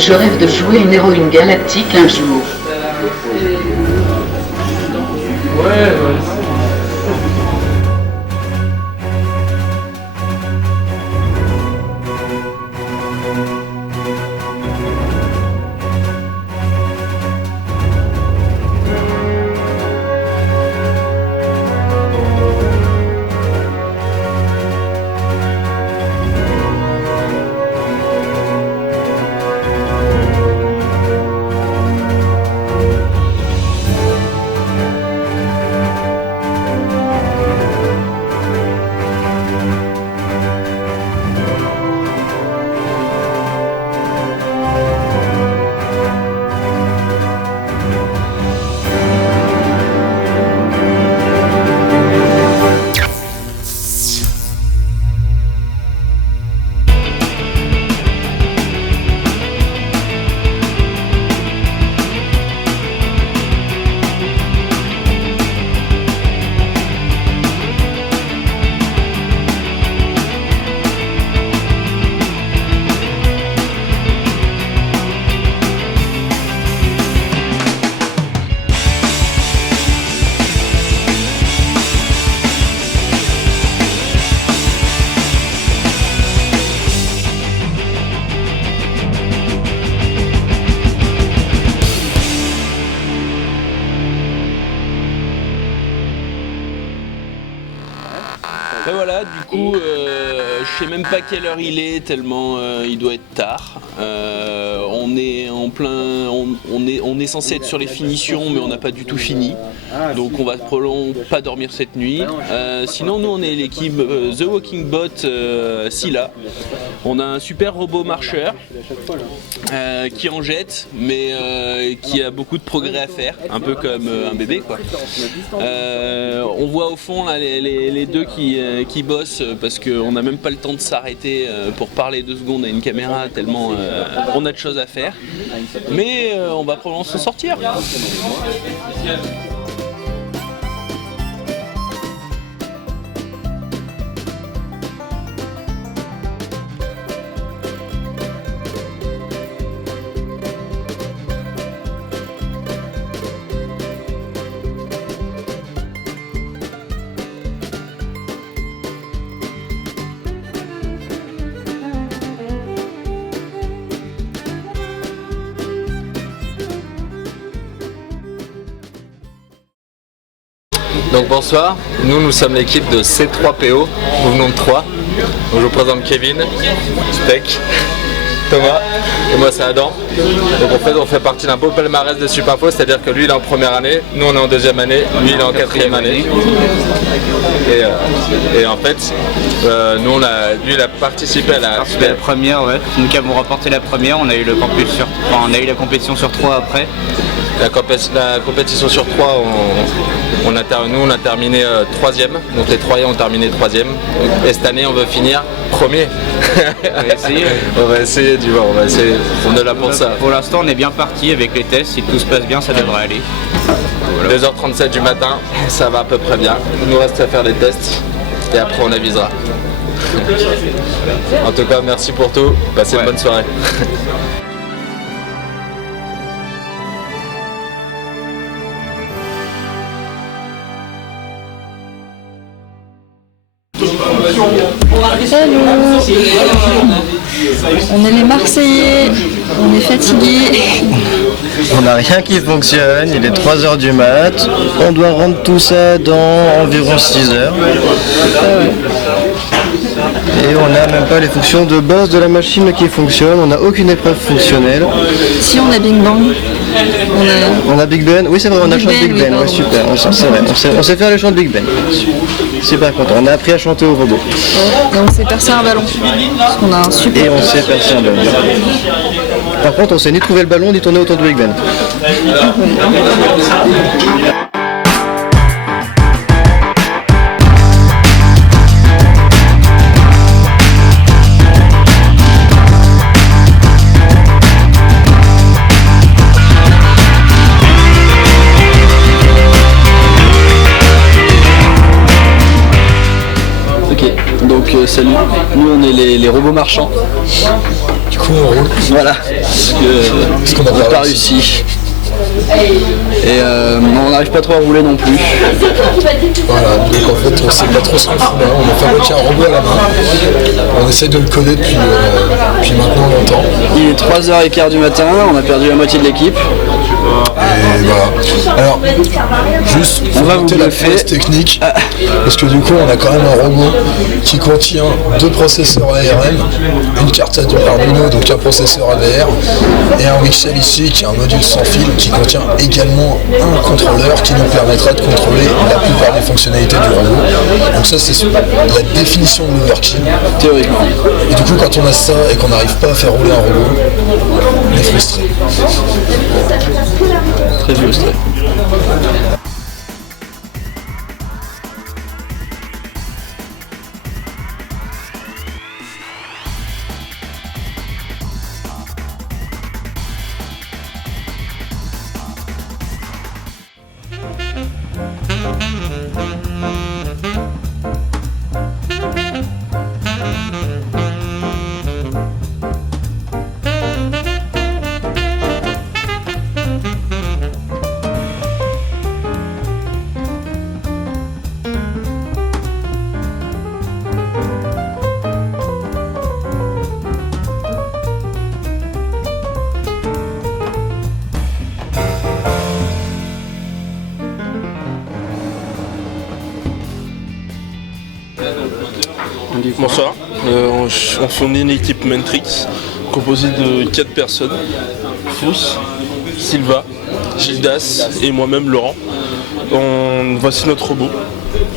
Je rêve de jouer une héroïne galactique un jour. Ouais. Ben voilà, du coup, je sais même pas quelle heure il est, tellement il doit être tard. On est en plein, on est censé être sur les finitions, mais on n'a pas du tout fini. Donc on va probablement pas dormir cette nuit. Sinon, nous on est l'équipe The Walking Bot Scylla. On a un super robot marcheur qui en jette, mais qui a beaucoup de progrès à faire, un peu comme un bébé quoi. On voit au fond là, les deux qui bossent parce qu'on n'a même pas le temps de s'arrêter pour parler 2 secondes à une caméra tellement on a de choses à faire. Mais on va probablement s'en sortir. Donc bonsoir, nous sommes l'équipe de C3PO, nous venons de 3. Donc je vous présente Kevin, Spec, Thomas et moi c'est Adam. Donc en fait on fait partie d'un beau palmarès de Supinfo, c'est-à-dire que lui il est en première année, nous on est en deuxième année, lui il est en quatrième année. Et en fait, nous lui il a participé à la première, ouais. Nous qui avons remporté la première, on a eu la compétition sur 3 après. La compétition sur 3, nous on a terminé 3e, donc les Troyens ont terminé 3e. Et cette année on veut finir premier. On va essayer, du moins, on est là pour ça. Pour l'instant on est bien parti avec les tests, si tout se passe bien ça devrait aller. Voilà. 2h37 du matin, ça va à peu près bien. Il nous reste à faire les tests et après on avisera. En tout cas merci pour tout, passez une bonne soirée. Salut. On est les Marseillais, on est fatigués. On n'a rien qui fonctionne, il est 3h du mat, on doit rendre tout ça dans environ 6h. Et on n'a même pas les fonctions de base de la machine qui fonctionnent, on n'a aucune épreuve fonctionnelle. Si on a Big Bang. On a Big Ben, oui c'est vrai, on a le chant de Big Ben, oui, ouais, super, on sait faire le chant de Big Ben. Super content, on a appris à chanter au robot. Et on s'est percé un ballon, parce qu'on a un super... Et on s'est percé un ballon. Par contre on sait ni trouver le ballon ni tourner autour de Big Ben. Salut, nous on est les robots marchands. Du coup on roule. Voilà. Parce qu'on n'a pas réussi. Et on n'arrive pas trop à rouler non plus. Voilà, donc en fait on sait pas trop ce qu'on fout là. On a fabriqué un robot à la main. On essaie de le coder depuis maintenant longtemps. Il est 3h15 du matin, on a perdu la moitié de l'équipe. Et voilà. Alors, juste on va vous noter la phrase technique, parce que du coup on a quand même un robot qui contient 2 processeurs ARM, une carte Arduino, donc un processeur AVR, et un Wixel ici qui est un module sans fil qui contient également un contrôleur qui nous permettra de contrôler la plupart des fonctionnalités du robot. Donc ça c'est la définition de l'overkill. Théoriquement. Et du coup quand on a ça et qu'on n'arrive pas à faire rouler un robot, on est frustré. Très frustré. Bonsoir, on fournit une équipe Matrix composée de 4 personnes, Fous, Silva, Gildas et moi-même Laurent. Voici notre robot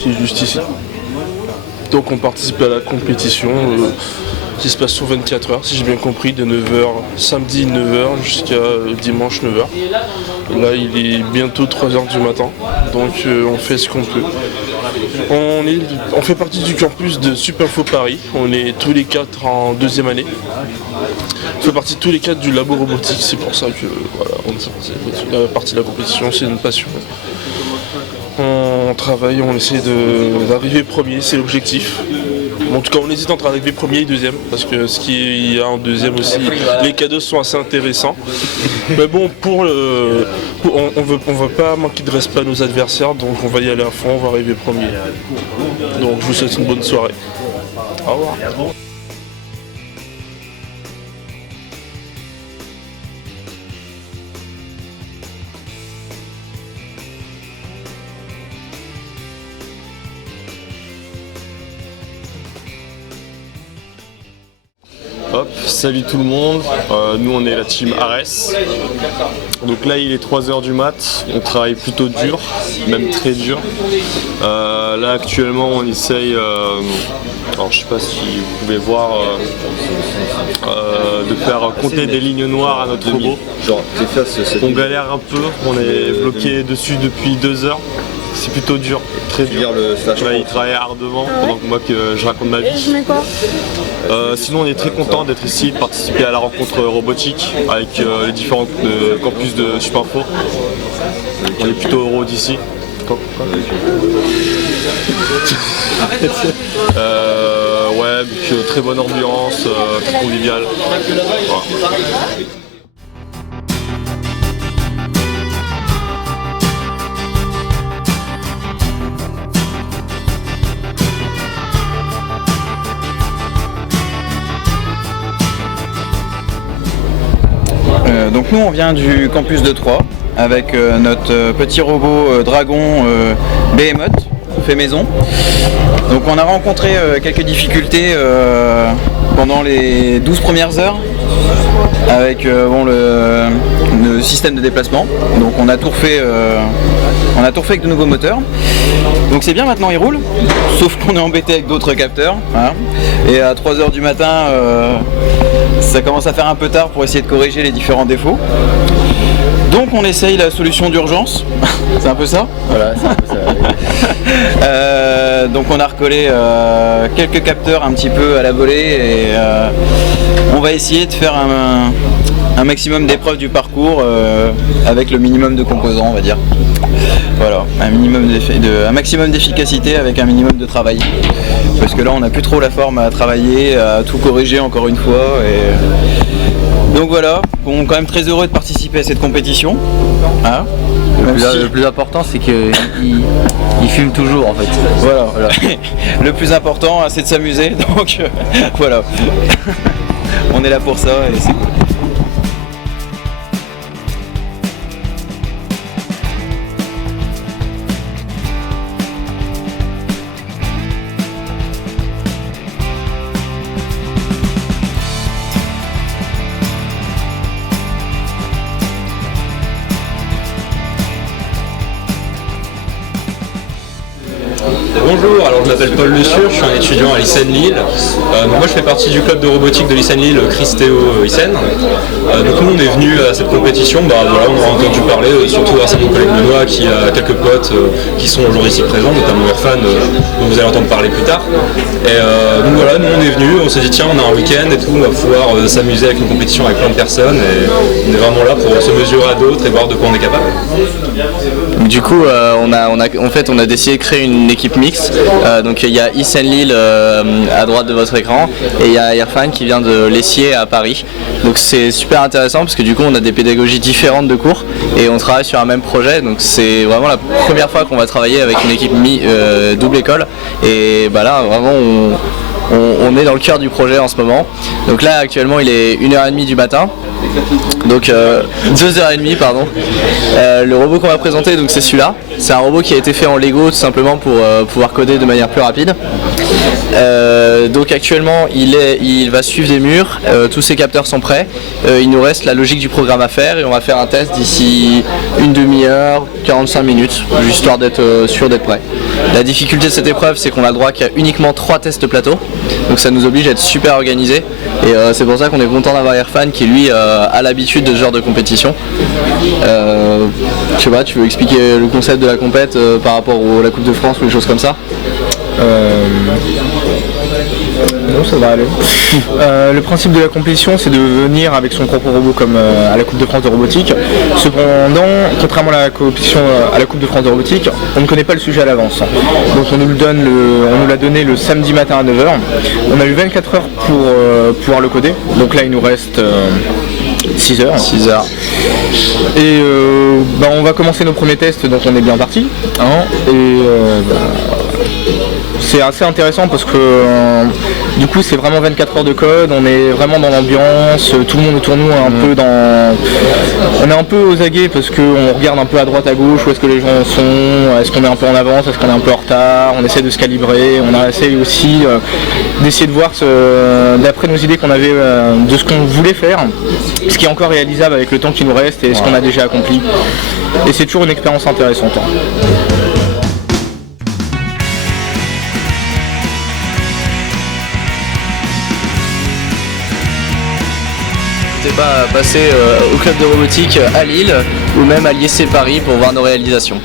qui est juste ici. Donc on participe à la compétition qui se passe sur 24 heures, si j'ai bien compris, de 9h, samedi 9h jusqu'à dimanche 9h. Là il est bientôt 3h du matin, donc on fait ce qu'on peut. On fait partie du campus de Supinfo Paris, on est tous les 4 en 2e année. On fait partie de tous les 4 du labo robotique, c'est pour ça que voilà, la partie de la compétition, c'est une passion. On travaille, on essaie d'arriver premier, c'est l'objectif. En tout cas, on hésite entre arriver premier et deuxième, parce que ce qu'il y a en deuxième aussi, les cadeaux sont assez intéressants. Mais bon, on veut pas manquer de respect à nos adversaires, donc on va y aller à fond, on va arriver premier. Donc je vous souhaite une bonne soirée. Au revoir. Hop, salut tout le monde, nous on est la team Ares. Donc là il est 3h du mat, on travaille plutôt dur, même très dur. Là actuellement on essaye, alors je sais pas si vous pouvez voir, de faire compter des lignes noires à notre robot. On galère un peu, on est bloqué dessus depuis 2 heures. C'est plutôt dur, très dur. Là, il travaille ardemment pendant que moi je raconte ma vie. Sinon, on est très content d'être ici, de participer à la rencontre robotique avec les différents campus de Supinfo. On est plutôt heureux d'ici. Ouais, donc, très bonne ambiance, très convivial. Voilà. Donc nous on vient du campus de Troyes avec notre petit robot Dragon Behemoth fait maison. Donc on a rencontré quelques difficultés pendant les 12 premières heures avec le système de déplacement. Donc on a tout refait avec de nouveaux moteurs. Donc c'est bien, maintenant il roule, sauf qu'on est embêté avec d'autres capteurs. Hein. Et à 3h du matin, ça commence à faire un peu tard pour essayer de corriger les différents défauts. Donc on essaye la solution d'urgence, c'est un peu ça. Voilà, c'est un peu ça. Donc on a recollé quelques capteurs un petit peu à la volée et on va essayer de faire un maximum d'épreuves du parcours avec le minimum de composants, on va dire. Voilà, un maximum d'efficacité avec un minimum de travail. Parce que là on n'a plus trop la forme à travailler, à tout corriger encore une fois. Donc voilà, bon, quand même très heureux de participer à cette compétition. Hein, le plus important c'est qu'il fume toujours en fait. Voilà. Le plus important c'est de s'amuser, donc voilà. On est là pour ça et c'est cool. Bonjour, alors je m'appelle Paul Le Sur, je suis un étudiant à l'ICN Lille. Moi je fais partie du club de robotique de l'ICN Lille, Christéo ICN. Donc nous on est venu à cette compétition, voilà, on a entendu parler, surtout grâce à mon collègue Benoît qui a quelques potes qui sont aujourd'hui ici présents, notamment Erfan dont vous allez entendre parler plus tard. Et donc voilà, nous on est venu, on s'est dit tiens on a un week-end et tout, on va pouvoir s'amuser avec une compétition avec plein de personnes et on est vraiment là pour se mesurer à d'autres et voir de quoi on est capable. Du coup on a décidé de créer une équipe mixte. Donc il y a ICN Lille à droite de votre écran et il y a Erfan qui vient de l'Essier à Paris. Donc c'est super intéressant parce que du coup on a des pédagogies différentes de cours et on travaille sur un même projet. Donc c'est vraiment la première fois qu'on va travailler avec une équipe double école et bah là vraiment on est dans le cœur du projet en ce moment. Donc là actuellement il est 1h30 du matin. Donc 2h30 pardon. Le robot qu'on va présenter donc c'est celui-là. C'est un robot qui a été fait en Lego tout simplement pour pouvoir coder de manière plus rapide. Donc actuellement il va suivre des murs, tous ses capteurs sont prêts, il nous reste la logique du programme à faire et on va faire un test d'ici une demi-heure, 45 minutes, histoire d'être sûr d'être prêt. La difficulté de cette épreuve c'est qu'on a le droit qu'à uniquement 3 tests de plateau, donc ça nous oblige à être super organisé et c'est pour ça qu'on est content d'avoir Erfan qui lui a l'habitude de ce genre de compétition. Je sais pas, tu veux expliquer le concept de la compète par rapport à la Coupe de France ou des choses comme ça? Non, ça va aller. Le principe de la compétition, c'est de venir avec son propre robot comme à la Coupe de France de robotique. Cependant, contrairement à la compétition à la Coupe de France de robotique, on ne connaît pas le sujet à l'avance. Donc on nous l'a donné le samedi matin à 9h. On a eu 24 heures pour pouvoir le coder. Donc là, il nous reste 6 heures. Et on va commencer nos premiers tests, donc on est bien parti. C'est assez intéressant parce que du coup c'est vraiment 24 heures de code, on est vraiment dans l'ambiance, tout le monde autour de nous est on est un peu aux aguets parce qu'on regarde un peu à droite à gauche où est-ce que les gens sont, est-ce qu'on est un peu en avance, est-ce qu'on est un peu en retard, on essaie de se calibrer, on essaie aussi d'essayer de voir d'après nos idées qu'on avait de ce qu'on voulait faire, ce qui est encore réalisable avec le temps qui nous reste et ce qu'on a déjà accompli. Et c'est toujours une expérience intéressante. N'hésitez pas à passer au club de robotique à Lille ou même à l'IEC Paris pour voir nos réalisations.